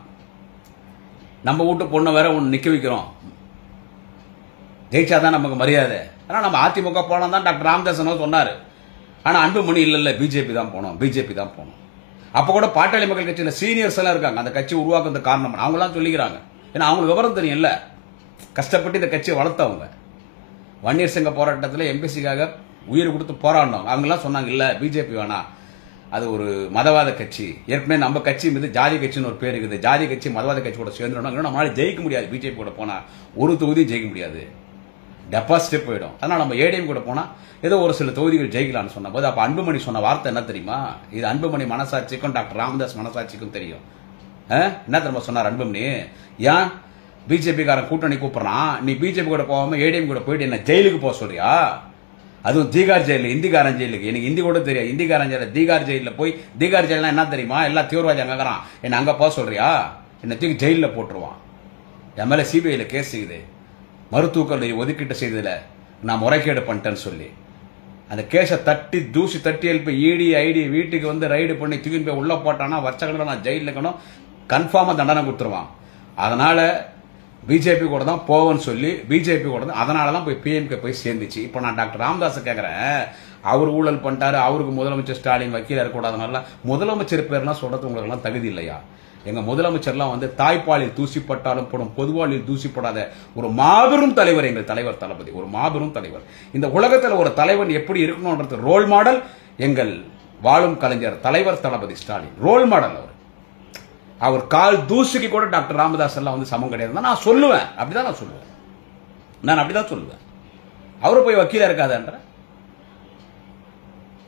நம்ம வீட்டு பொண்ணை வேற ஒன்று நிக்க வைக்கிறோம், ஜெயிச்சாதான் நமக்கு மரியாதை. ஆனா நம்ம அதிமுக போனோம் தான் டாக்டர் ராமதாஸ் சொன்னாரு. ஆனா அன்புமணி இல்ல பிஜேபி தான் போனோம். அப்ப கூட பாட்டாளி மக்கள் கட்சியில சீனியர்ஸ் எல்லாம் இருக்காங்க, அந்த கட்சி உருவாக்குறது காரணம் அவங்க எல்லாம் சொல்லிக்கிறாங்க. ஏன்னா அவங்களுக்கு விவரம் தெரியும் இல்ல, கஷ்டப்பட்டு இந்த கட்சியை வளர்த்தவங்க. வன்னியர் சங்க போராட்டத்தில் எம்பிசிக்காக உயிர் கொடுத்து போராடினவங்க. அவங்க எல்லாம் சொன்னாங்க இல்ல பிஜேபி வேணாம், அது ஒரு மதவாத கட்சி, ஏற்கனவே நம்ம கட்சி மீது ஜாதி கட்சின்னு ஒரு பேர் இருக்குது, ஜாதி கட்சி மதவாத கட்சி கூட சேர்ந்துடணும், நம்மளால ஜெயிக்க முடியாது, பிஜேபி கூட போனா ஒரு தொகுதியும் ஜெயிக்க முடியாது, டெபாசிட்டே போயிடும். அதனால நம்ம ஏடிஎம் கூட போனா ஏதோ ஒரு சில தொகுதிகள் ஜெயிக்கலாம்னு சொன்ன போது, அப்ப அன்புமணி சொன்ன வார்த்தை என்ன தெரியுமா? இது அன்புமணி மனசாட்சிக்கும் டாக்டர் ராமதாஸ் மனசாட்சிக்கும் தெரியும். என்ன தெரியுமா சொன்னார் அன்புமணி? ஏன் பிஜேபி காரன் கூட்டணி கூப்பிடுறான், நீ பிஜேபி கூட போகாம ஏடிஎம் கூட போயிட்டு என்ன ஜெயிலுக்கு போக சொல்றியா? அதுவும் தீகார் ஜெயிலில், இந்திக்காரன் ஜெயிலுக்கு, எனக்கு ஹிந்தி கூட தெரியாது, இந்திக்காரன் ஜெயிலில் தீகார் ஜெயிலில் போய், தீகார் ஜெயிலாம் என்ன தெரியுமா, எல்லாம் தீவிரவாதி அங்கக்கிறான், என்ன அங்கே போக சொல்றியா, என்னை தூக்கி ஜெயிலில் போட்டுருவான். என் மேலே சிபிஐயில் கேஸ் செய்யுது, மருத்துவக் கல்லூரி ஒதுக்கீட்டு செய்ததில் நான் முறைகேடு பண்ணிட்டேன்னு சொல்லி அந்த கேஸை தூசி தட்டி எழுப்பி இடி ஐடி வீட்டுக்கு வந்து ரைடு பண்ணி தூக்கின்னு போய் உள்ள போட்டானா வருஷக்கணக்கில் நான் ஜெயிலில் இருக்கணும், கன்ஃபார்மாக தண்டனை கொடுத்துருவான். அதனால பிஜேபி கூட தான் போவேன்னு சொல்லி பிஜேபி கூட தான், அதனால தான் போய் பிஎம்கே போய் சேர்ந்துச்சு. இப்போ நான் டாக்டர் ராமதாஸை கேட்குறேன், அவர் ஊழல் பண்ணிட்டாரு, அவருக்கு முதலமைச்சர் ஸ்டாலின் வக்கீல் இருக்கக்கூடாதுனால முதலமைச்சர் பேர்லாம் சொல்றது உங்களுக்கெல்லாம் தகுதி இல்லையா? எங்க முதலமைச்சர்லாம் வந்து தாய்ப்பாலில் தூசிப்பட்டாலும் படும், பொதுவாளில் தூசிப்படாத ஒரு மாபெரும் தலைவர் எங்கள் தலைவர் தளபதி, ஒரு மாபெரும் தலைவர். இந்த உலகத்தில் ஒரு தலைவன் எப்படி இருக்கணும்ன்றது ரோல் மாடல் எங்கள் வாழும் கலைஞர் தலைவர் தளபதி ஸ்டாலின், ரோல் மாடல். அவர் கால் தூசிக்கு கூட டாக்டர் ராமதாஸ் எல்லாம் வந்து சமம் கிடையாது நான் சொல்லுவேன். அப்படிதான் நான் சொல்லுவேன், நான் அப்படிதான் சொல்லுவேன். அவரு போய் வக்கீலா இருக்காதுன்ற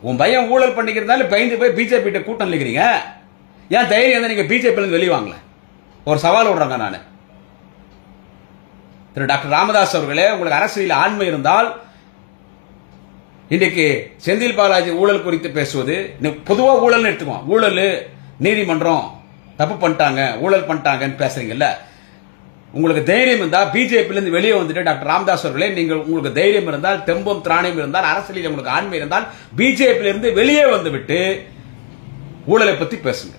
உன் பையன் ஊழல் பண்ணிக்கிறதால பயந்து போய் பிஜேபி கிட்ட கூட்டம் நிற்கிறீங்க. ஏன் தைரியம் நீங்க பிஜேபி வெளியே வாங்கல? ஒரு சவால் விடுறாங்க. நான் திரு டாக்டர் ராமதாஸ் அவர்களே, உங்களுக்கு அரசியல் ஆண்மை இருந்தால் இன்றைக்கு செந்தில் பாலாஜி ஊழல் குறித்து பேசுவது, பொதுவா ஊழல் எடுத்துக்குவோம், ஊழல் நீதிமன்றம் தப்பு பண்ணிட்டாங்க ஊழல் பண்ணிட்டாங்கன்னு பேசுறீங்கல்ல, உங்களுக்கு தைரியம் இருந்தால் பிஜேபியில இருந்து வெளியே வந்துட்டு டாக்டர் ராமதாஸ் அவர்களே, நீங்கள் உங்களுக்கு தைரியம் இருந்தால், தெம்பும் திராணியம் இருந்தால், அரசியலில் உங்களுக்கு ஆண்மை இருந்தால் பிஜேபியில இருந்து வெளியே வந்து விட்டு ஊழலை பத்தி பேசுங்க.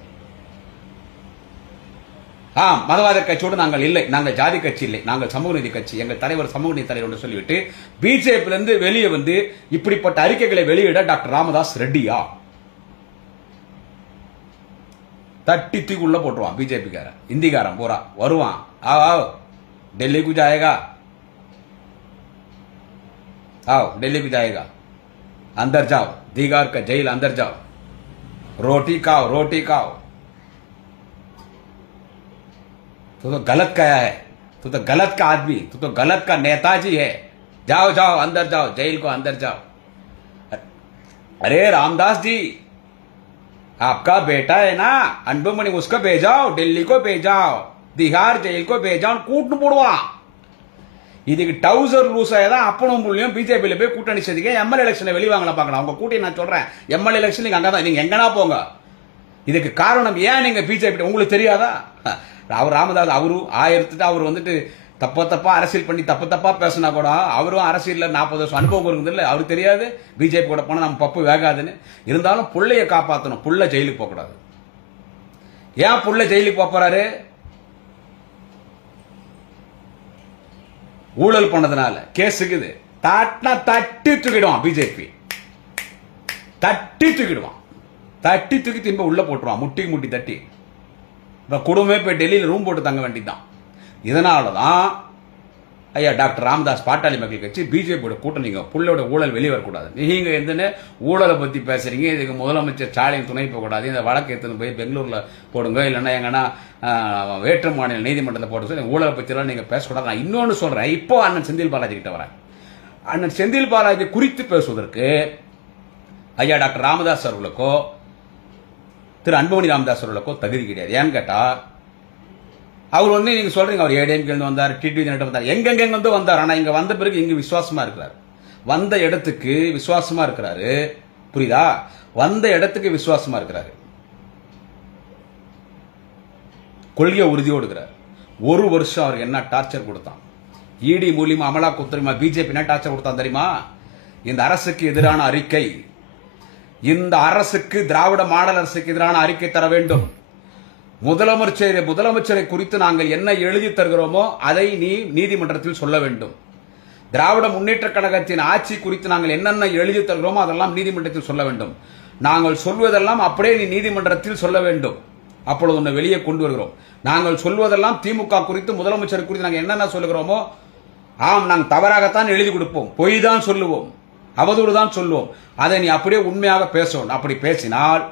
மதவாத கட்சியோடு நாங்கள் இல்லை, நாங்கள் ஜாதி கட்சி இல்லை, நாங்கள் சமூக நீதி கட்சி, எங்கள் தலைவர் சமூக நீதி தலைவர் சொல்லிவிட்டு பிஜேபியில இருந்து வெளியே வந்து இப்படிப்பட்ட அறிக்கைகளை வெளியிட டாக்டர் ராமதாஸ் ரெட்டியா? தட்டி தூக்கி உள்ள போட்டுருவான் பிஜேபிக்காரன், இந்திக்காரன் பூரா வருவான். आओ दिल्ली को जाएगा, आओ दिल्ली को जाएगा, अंदर जाओ, दीगार का जेल अंदर जाओ, रोटी खाओ, रोटी खाओ. तू तो गलत कया है, तू तो गलत का आदमी, तू तो गलत का नेताजी है. जाओ जाओ अंदर जाओ, जेल को अंदर जाओ. अरे रामदास जी, आपका बेटा है ना अनबुमणि, उसको भेजाओ, दिल्ली को भेजाओ, திகார் ஜெயிலுக்கோ பேஜான் கூட்டு போடுவான். இதுக்கு டவுசர் லூஸ் ஆயதான் அப்பனும் புள்ளியும் பிஜேபியில போய் கூட்டணி செய்திக்க எம்எல்ஏ எலெக்ஷனை வெளிவாங்கள பார்க்கலாம். அவங்க கூட்டி நான் சொல்றேன், எம்எல்ஏ எலெக்ஷன் நீங்க அங்கதான், நீங்க எங்கனா போங்க. இதுக்கு காரணம் ஏன் நீங்க பிஜேபி உங்களுக்கு தெரியாதா? அவர் ராமதாஸ் அவரு அவர் வந்துட்டு தப்பா அரசியல் பண்ணி தப்பா பேசினா கூட அவரும் அரசியல் 40 வருஷம் அனுபவம் இருக்குது இல்ல, அவருக்கு தெரியாது பிஜேபி கூட போனா நம்ம பப்பு வேகாதுன்னு. இருந்தாலும் புள்ளைய காப்பாற்றணும், புள்ள ஜெயிலுக்கு போக கூடாது. ஏன் புள்ள ஜெயிலுக்கு போறாரு? ஊழல் பண்ணதுனால கேஸ் இருக்குது. தட்டி தூக்கிடுவான் பிஜேபி, தட்டி தூக்கிடுவான், தட்டி தூக்கி திரும்ப உள்ள போட்டுருவான், முட்டி தட்டி. இப்ப குடும்பமே போய் டெல்லியில ரூம் போட்டு தங்க வேண்டியதுதான். இதனாலதான் ஐயா டாக்டர் ராமதாஸ் பாட்டாளி மக்கள் கட்சி பிஜேபியோட கூட்டணிங்க, புள்ளோட ஊழல் வெளியே வரக்கூடாது. நீங்க எந்த ஊழலை பத்தி பேசுறீங்க, இதுக்கு முதலமைச்சர் ஸ்டாலின் துணை போகக்கூடாது, இந்த வழக்கு எடுத்துன்னு போய் பெங்களூர்ல போடுங்க, இல்லைன்னா எங்கன்னா வேற்று மாநில நீதிமன்றத்தில் போட்டு சொல்லி ஊழலை பற்றிலாம் நீங்க பேசக்கூடாது. நான் இன்னொன்னு சொல்றேன், இப்போ அண்ணன் செந்தில் பாலாஜி கிட்ட வரேன். அண்ணன் செந்தில் பாலாஜி குறித்து பேசுவதற்கு ஐயா டாக்டர் ராமதாஸ் அவர்களுக்கோ திரு அன்புமணி ராமதாஸ் அவர்களுக்கோ தகுதி கிடையாது. ஏன்னு கேட்டா, அவர் வந்து நீங்க சொல்றீங்க அவர் ஏடிஎம்கே வந்தார், டிடிவி வந்தார், எங்கெங்க வந்து வந்தார். ஆனா இங்க வந்த பிறகு இங்க விசுவாசமா இருக்கிறார், வந்த இடத்துக்கு விசுவாசமா இருக்கிறாரு. புரியுதா? வந்த இடத்துக்கு விசுவாசமா இருக்கிறாரு, கொள்கை உறுதியோடு இருக்கிறார். ஒரு வருஷம் அவருக்கு என்ன டார்ச்சர் கொடுத்தான், இடி மூலியமா அமலாக்கத்துறை பிஜேபி என்ன டார்ச்சர் கொடுத்தான் தெரியுமா? இந்த அரசுக்கு எதிரான அறிக்கை, இந்த அரசுக்கு திராவிட மாடல் அரசுக்கு எதிரான அறிக்கை தர வேண்டும். முதலமைச்சரை குறித்து நாங்கள் என்ன எழுதி தருகிறோமோ அதை நீ நீதிமன்றத்தில் சொல்ல வேண்டும். திராவிட முன்னேற்ற கழகத்தின் ஆட்சி குறித்து நாங்கள் என்னென்ன எழுதி தருகிறோமோ அதெல்லாம் நீதிமன்றத்தில் சொல்ல வேண்டும். நாங்கள் சொல்வதெல்லாம் அப்படியே நீ நீதிமன்றத்தில் சொல்ல வேண்டும். அப்பொழுது உன்னை வெளியே கொண்டு வருகிறோம். நாங்கள் சொல்வதெல்லாம் திமுக குறித்து முதலமைச்சர் குறித்து நாங்கள் என்னென்ன சொல்லுகிறோமோ, நாங்கள் தவறாகத்தான் எழுதி கொடுப்போம், பொய் தான் சொல்லுவோம், அவதூறு தான் சொல்லுவோம். அதை நீ அப்படியே உண்மையாக பேசணும். அப்படி பேசினால்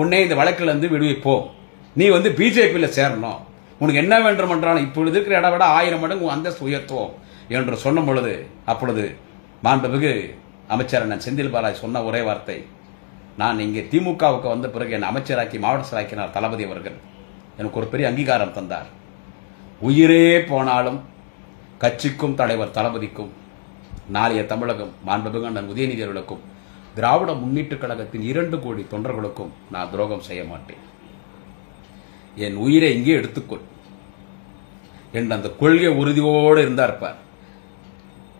உன்னை இந்த வழக்கில் இருந்து விடுவிப்போம். நீ வந்து பிஜேபியில் சேரணும், உனக்கு என்ன வேண்டும் என்றாலும் இப்பொழுது இருக்கிற இடம் விட 1000 மடங்கு அந்தஸ்து உயர்த்துவோம் என்று சொன்ன பொழுது, அப்பொழுது மாண்புமிகு அமைச்சர் அண்ணன் செந்தில் பாலாஜி சொன்ன ஒரே வார்த்தை, நான் இங்கே திமுகவுக்கு வந்த பிறகு என்னை அமைச்சராக்கி மாவட்ட செயலாக்கினார் தளபதி அவர்கள், எனக்கு ஒரு பெரிய அங்கீகாரம் தந்தார். உயிரே போனாலும் கட்சிக்கும் தலைவர் தளபதிக்கும் நாளைய தமிழகம் மாண்புமிகு அண்ணன் உதயநிதி அவர்களுக்கும் திராவிட முன்னேற்றக் கழகத்தின் 2 கோடி தொண்டர்களுக்கும் நான் துரோகம் செய்ய மாட்டேன். என் உயிரை இங்கே எடுத்துக்கொள் என்ற அந்த கொள்கை உறுதியோடு இருந்தா இருப்பார்.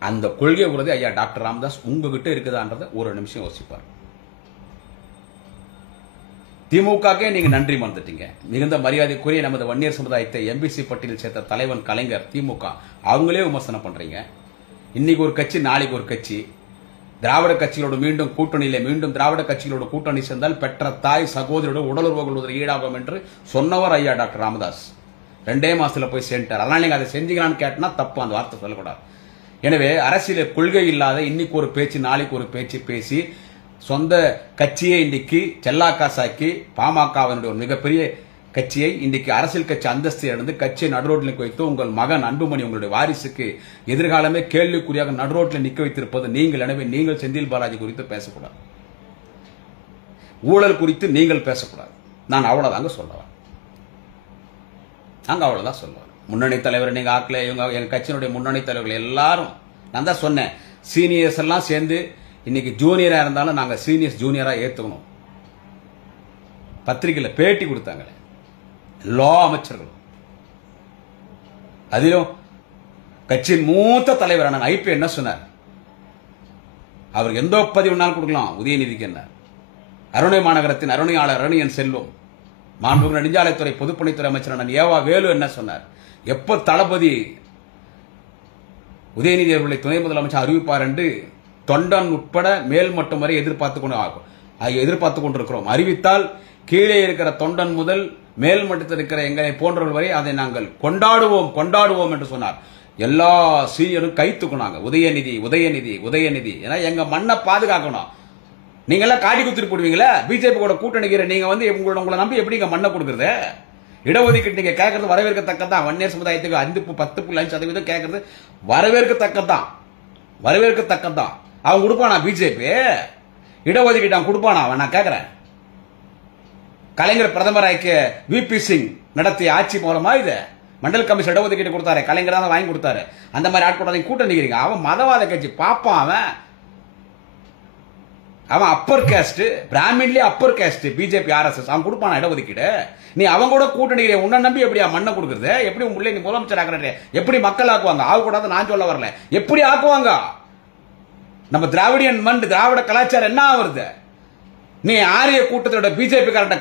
அந்த கொள்கை உறுதி ஐயா டாக்டர் ராமதாஸ் உங்ககிட்ட இருக்குதான்றதை ஒரு நிமிஷம் யோசிப்பார். திமுகக்கே நீங்க நன்றி மறந்துட்டீங்க. மிகுந்த மரியாதைக்குரிய நமது வன்னியர் சமுதாயத்தை எம்பிசி பட்டியலில் சேர்த்த தலைவன் கலைஞர் திமுக அவங்களே விமர்சனம் பண்றீங்க. இன்னைக்கு ஒரு கட்சி, நாளைக்கு ஒரு கட்சி. திராவிட கட்சிகளோடு மீண்டும் கூட்டணியிலே மீண்டும் திராவிட கட்சிகளோடு கூட்டணி சேர்ந்தால் பெற்ற தாய் சகோதரியோட உடலுறவு கொள்வதற்கு ஈடாகும் என்று சொன்னவர் ஐயா டாக்டர் ராமதாஸ் 2 மாசத்துல போய் சேர்ந்தார். அதனால நீங்க அதை செஞ்சீங்களான்னு கேட்டனா தப்பு, அந்த வார்த்தை சொல்லக்கூடாது. எனவே அரசியல் கொள்கை இல்லாத இன்னைக்கு ஒரு பேச்சு நாளைக்கு ஒரு பேச்சு பேசி சொந்த கட்சியை இன்றைக்கு செல்லாக்காசாக்கி பாமகவினுடைய ஒரு மிகப்பெரிய கட்சியை இன்றைக்கு அரசியல் கட்சி அந்தஸ்து இழந்து கட்சியை நடுரோட்டில் வைத்து உங்கள் மகன் அன்புமணி உங்களுடைய வாரிசுக்கு எதிர்காலமே கேள்விக்குறியாக நடுரோட்டில் நிற்க வைத்திருப்பது நீங்கள். எனவே நீங்கள் செந்தில் பாலாஜி குறித்து பேசக்கூடாது, ஊழல் குறித்து நீங்கள் பேசக்கூடாது. நான் அவ்வளவுதாங்க சொல்லுவேன், நாங்க அவ்வளவுதான் சொல்லுவேன். முன்னணி தலைவர் நீங்க ஆக்கல, இவங்க எங்க கட்சியினுடைய முன்னணி தலைவர்கள் எல்லாரும் நான் தான் சொன்னேன், சீனியர்ஸ் எல்லாம் சேர்ந்து இன்னைக்கு ஜூனியரா இருந்தாலும் நாங்க சீனியர்ஸ் ஜூனியரா ஏத்துக்கணும். பத்திரிகையில் பேட்டி கொடுத்தாங்க எல்லா அமைச்சர்களும். அதிலும் கட்சியின் மூத்த தலைவரான ஐபி என்ன சொன்னார், அவருக்கு எந்த பதவி வேணாலும் கொடுக்கலாம் உதயநிதிக்கு என்ன. அருணை மாநகரத்தின் அருணையாளர் அருணியன் செல்வம், மாண்புமிகு நெடுஞ்சாலைத்துறை பொதுப்பணித்துறை அமைச்சரான ஏவா வேலு என்ன சொன்னார், எப்ப தளபதி உதயநிதி அவர்களை துணை முதலமைச்சர் அறிவிப்பார் என்று தொண்டன் உட்பட மேல்மட்டம் வரை எதிர்பார்த்து கொண்டிருக்கிறோம். அறிவித்தால் கீழே இருக்கிற தொண்டன் முதல் மேல்மட்டத்தில் இருக்கிற எங்களை போன்றவர்கள் வரை அதை நாங்கள் கொண்டாடுவோம் என்று சொன்னார். எல்லா சீனியரும் கை தூக்குனாங்க, உதயநிதி உதயநிதி உதயநிதி. ஏன்னா எங்க மண்ணை பாதுகாக்கணும். நீங்க எல்லாம் காடி குத்திட்டு போடுவீங்களா பிஜேபி கூட கூட்டணிக்கிற நீங்க உங்களை நம்பி எப்படி மண்ணை கொடுக்குறது? இடஒதுக்கீடு நீங்க கேட்கறது வரவேற்கத்தக்கதான். வன்னியர் சமுதாயத்துக்கு 10.5% கேட்கறது வரவேற்கத்தக்கதான். அவன் கொடுப்பானா பிஜேபி இடஒதுக்கீடு? அவன் கொடுப்பானா? அவன் நான் கேட்கிறேன். கலைஞர் பிரதமராக்கிய விபி சிங் நடத்திய ஆட்சி மூலமா இது மண்டல் கமிஷன் இடஒதுக்கீடு கொடுத்தாரு, கலைஞர் தான் வாங்கி கொடுத்தாரு. அந்த மாதிரி ஆட்கூட கூட்டணிக்கிறீங்க. அவன் மதவாத கட்சி பாப்பான், அவன் அப்பர் கேஸ்ட், பிராமின்லயே அப்பர் கேஸ்ட் பிஜேபி ஆர்எஸ்எஸ். அவன் கொடுப்பானா இடஒதுக்கீடு? நீ அவன் கூட கூட்டணி உன்னை நம்பி எப்படியா மண்ணை கொடுக்குறது? எப்படி உள்ள நீ முதலமைச்சர் ஆக்குற? எப்படி மக்கள் ஆக்குவாங்க? ஆகக்கூடாது நான் சொல்ல வரல, எப்படி ஆக்குவாங்க? நம்ம திராவிடியன் மண் திராவிட கலாச்சாரம் என்ன ஆகுறது? நீ ஆரிய கூட்டத்தோட பிஜேபி காரண்ட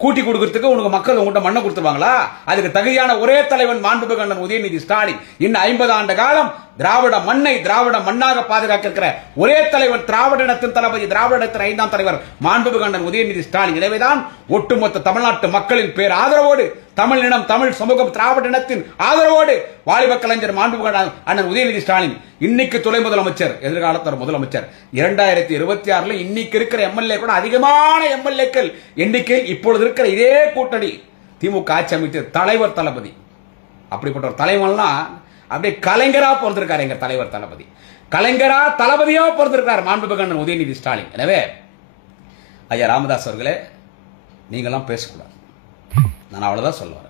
கூட்டி கொடுக்கறதுக்கு உனக்கு மக்கள் உங்கள்கிட்ட மண்ணை கொடுத்துருவாங்களா? அதுக்கு தகுதியான ஒரே தலைவன் மாண்புமிகு அண்ணன் உதயநிதி ஸ்டாலின். இன்னும் 50 ஆண்டு காலம் திராவிட மண்ணை திராவிட மண்ணாக பாதுகாக்க இருக்கிற ஒரே தலைவர் திராவிட இனத்தின் தளபதி, திராவிட இனத்தின் 5ஆம் தலைவர் மாண்புமிகு அண்ணன் உதயநிதி ஸ்டாலின். எனவேதான் ஒட்டுமொத்த தமிழ்நாட்டு மக்களின் பேர் ஆதரவோடு, தமிழ் இனம் தமிழ் சமூகம் திராவிட இனத்தின் ஆதரவோடு வாலிப கலைஞர் மாண்புமிகு அண்ணன் உதயநிதி ஸ்டாலின் இன்னைக்கு துணை முதலமைச்சர், எதிர்காலத்தில் முதலமைச்சர். 2026 இன்னைக்கு இருக்கிற எம்எல்ஏ கூட அதிகமான எம்எல்ஏக்கள் எண்ணிக்கை இப்பொழுது இருக்கிற இதே கூட்டணி திமுக ஆட்சி அமைச்சர் தலைவர் தளபதி. அப்படிப்பட்ட ஒரு தலைவன்லாம் அப்படியே கலைஞரா பிறந்திருக்காரு. எங்க தலைவர் தளபதி கலைஞரா தளபதியா பிறந்திருக்காரு மாண்புமிகு அண்ணன் உதயநிதி ஸ்டாலின். எனவே ஐயா ராமதாஸ் அவர்களே, நீங்கெல்லாம் பேசக்கூடாது. நான் அவ்வளவுதான் சொல்லுவேன்.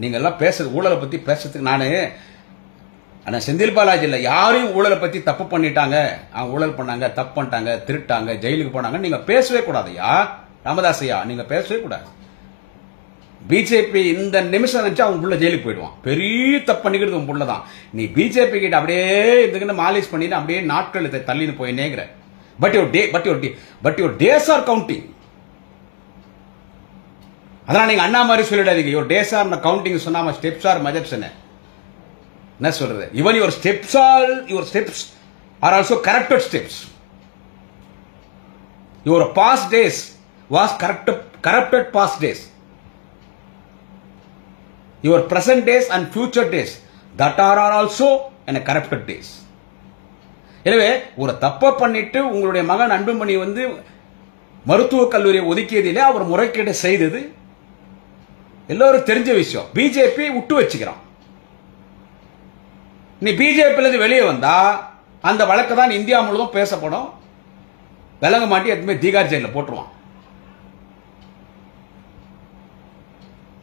நீங்க எல்லாம் பேசுறது ஊழலை பத்தி பேசுறதுக்கு ஆனா செந்தில் பாலாஜி இல்ல, யாரையும் ஊழலை பத்தி தப்பு பண்ணிட்டாங்க, அவங்க ஊழல் பண்ணாங்க, தப்பு பண்ணிட்டாங்க, திருட்டாங்க, ஜெயிலுக்கு போனாங்க, நீங்க பேசவே கூடாது. ராமதாஸ் ஐயா, நீங்க பேசவே கூடாது. பிஜேபி இந்த நிமிஷம் நினைச்சா அவன் புள்ள ஜெயிலுக்கு போயிடுவான். பெரிய தப்பு பண்ணிக்கிறது உன் புள்ளதான். நீ பிஜேபி கிட்ட அப்படியே இதுக்குன்னு மாலிஷ் பண்ணிட்டு அப்படியே நாட்கள் தள்ளின்னு போய் நேங்கிற. But your days are counting. அதனால நீங்க அண்ணா மாதிரி சொல்லிடாதீங்க. யுவர் டேஸ் ஆர் கவுண்டிங் சொன்னா ஸ்டெப்ஸ் ஆர் மெஜர்ஸ் என்ன சொல்றது? Even your steps are also corrected steps. Your past days was corrupted past days. Your present days and future days that are also in a corrupted days. எனவே ஒரு தப்ப பண்ணிட்டு உங்களுடைய மகன் அன்புமணி மருத்துவக் கல்லூரியை ஒதுக்கியதிலே அவர் முறைகேடு செய்தது எல்லாரும் தெரிஞ்ச விஷயம். பிஜேபி விட்டு வச்சுக்கிறான். நீ பிஜேபியில இருந்து வெளியே வந்தா அந்த வழக்கு தான் இந்தியா முழுவதும் பேசப்படும். விலங்க மாட்டி எதுவுமே தீகார் ஜெயில போட்டுருவான்.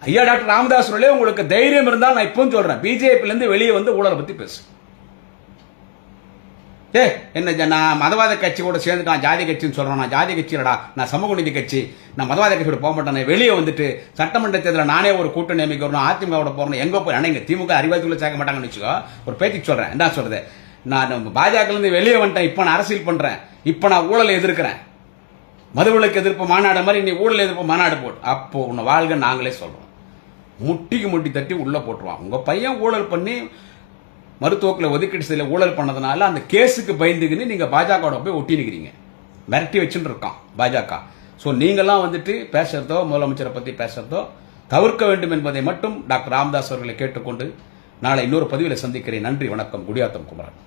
ஐயா டாக்டர் ராமதாஸ் அவர்களே, உங்களுக்கு தைரியம் இருந்தால் நான் இப்பவும் சொல்றேன், பிஜேபியில இருந்து வெளியே வந்து ஊழலை பத்தி பேசு. என்ன நான் மதவாத கட்சி கூட சேர்ந்துட்டான், ஜாதி கட்சின்னு சொல்றேன். நான் ஜாதி கட்சி இல்லடா, நான் சமூக நீதி கட்சி, நான் மதவாத கட்சியோட போக மாட்டேன். வெளியே வந்துட்டு சட்டமன்ற தேர்தலில் நானே ஒரு கூட்டணி அமைக்கிறோம், அதிமுக போறேன், எங்க போய் இங்க திமுக அறிவாதிக்குள்ள சேர்க்க மாட்டாங்கன்னு வச்சுக்கோ. ஒரு பேச்சுக்கு சொல்றேன், என்ன சொல்றது, நான் பாஜக இருந்து வெளியே வந்துட்டேன், இப்ப நான் அரசியல் பண்றேன், இப்ப நான் ஊழலை எதிர்க்கிறேன், மதுவிலக்கு எதிர்ப்பு மாநாடு மாதிரி நீ ஊழல் எதிர்ப்பு மாநாடு போட்டு, அப்போ உன்னை வாழ்க நாங்களே சொல்றோம். முட்டிக்கு முட்டி தட்டி உள்ள போட்டுருவான். உங்க பையன் ஊழல் பண்ணி மருத்துவத்தில் ஒதுக்கீடு செய்யல ஊழல் பண்ணதுனால அந்த கேஸுக்கு பயந்துக்குன்னு நீங்க பாஜக போய் ஒட்டி நிக்கிறீங்க, மிரட்டி வச்சுட்டு இருக்கான் பாஜக. ஸோ நீங்களாம் வந்துட்டு பேசுறதோ முதலமைச்சரை பத்தி பேசுறதோ தவிர்க்க வேண்டும் என்பதை மட்டும் டாக்டர் ராமதாஸ் அவர்களை கேட்டுக்கொண்டு நாளை இன்னொரு பதிவில் சந்திக்கிறேன். நன்றி, வணக்கம். குடியாத்தம் குமரன்.